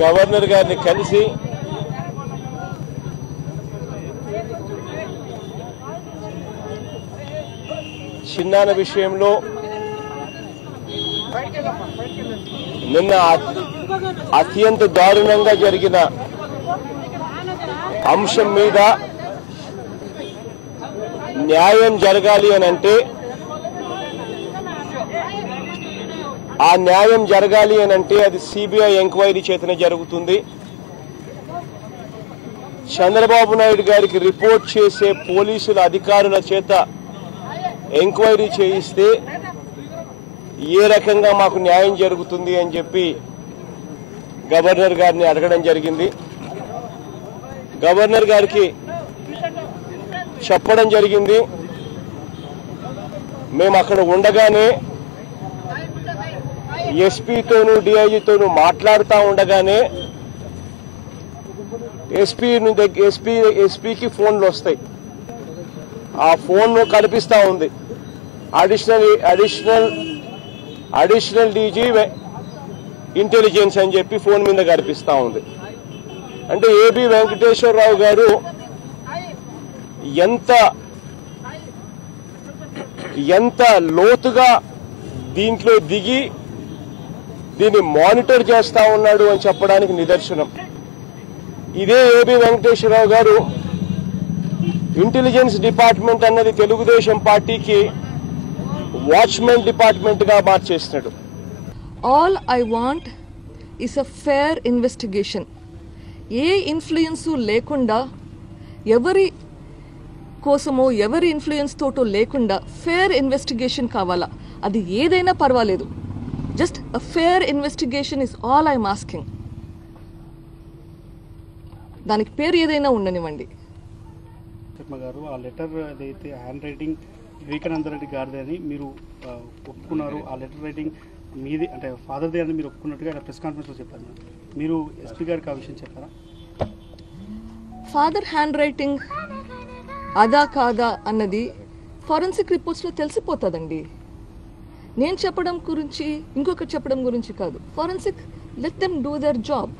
Governor గారిని కలిసి చిన్నాన విషయంలో నిన్న అత్యంత దారుణంగా జరిగిన అంశం మీద న్యాయం జరగాలి అని అంటే ఆ న్యాయం జరగాలి అని అంటే అది సిబిఐ ఎంక్వైరీ చేతనే జరుగుతుంది. చంద్రబాబు నాయుడు గారికి రిపోర్ట్ చేసే పోలీసుల అధికారుల చేత ఎంక్వైరీ చేయిస్తే ఏ రకంగా మాకు న్యాయం జరుగుతుంది అని చెప్పి గవర్నర్ గారిని అడగడం జరిగింది. గవర్నర్ గారికి చెప్పడం జరిగింది, మేము అక్కడ ఉండగానే ఎస్పీతోనూ డిఐజీతోనూ మాట్లాడుతూ ఉండగానే ఎస్పీకి ఫోన్లు వస్తాయి. ఆ ఫోన్ కనిపిస్తూ ఉంది అడిషనల్ డీజీ ఇంటెలిజెన్స్ అని చెప్పి ఫోన్ మీద కనిపిస్తూ ఉంది. అంటే ఏబి వెంకటేశ్వరరావు గారు ఎంత లోతుగా దీంట్లో దిగి దీన్ని మానిటర్ చేస్తా ఉన్నాడు అని చెప్పడానికి నిదర్శనం. ఇదే ఏబి వెంకటేశ్వరరావు గారు ఇంటెలిజెన్స్ డిపార్ట్మెంట్ అన్నది తెలుగుదేశం పార్టీకి వాచ్మెన్ డిపార్ట్మెంట్ గా మార్చేస్తున్నాడు. All I want is a fair investigation. ఏ ఇన్ఫ్లుయెన్స్ లేకుండా, ఎవరి కోసమో ఎవరి ఇన్ఫ్లుయెన్స్ తోటో లేకుండా ఫేర్ ఇన్వెస్టిగేషన్ కావాలా. అది ఏదైనా పర్వాలేదు. Just a fair investigation is all I'm asking. దానికి పేరు ఏదైనా ఉండనివ్వండి. గారు ఆ లెటర్ ఏదైతే హ్యాండ్ రైటింగ్ వివేకానంద రెడ్డి గారిది అని మీరు ఒప్పుకున్నారు. ఆ లెటర్ రైటింగ్ మీది అంటే ఫాదర్దే అని మీరు ఒప్పుకున్నట్టుగా ఆయన ప్రెస్ కాన్ఫరెన్స్లో చెప్పారు. మీరు ఎస్పీ గారికి ఆ విషయం చెప్పారా? ఫాదర్ హ్యాండ్ రైటింగ్ అదా కాదా అన్నది ఫారెన్సిక్ రిపోర్ట్స్లో తెలిసిపోతుందండి. నేను చెప్పడం గురించి ఇంకొకరు చెప్పడం గురించి కాదు. Forensic let them do their job.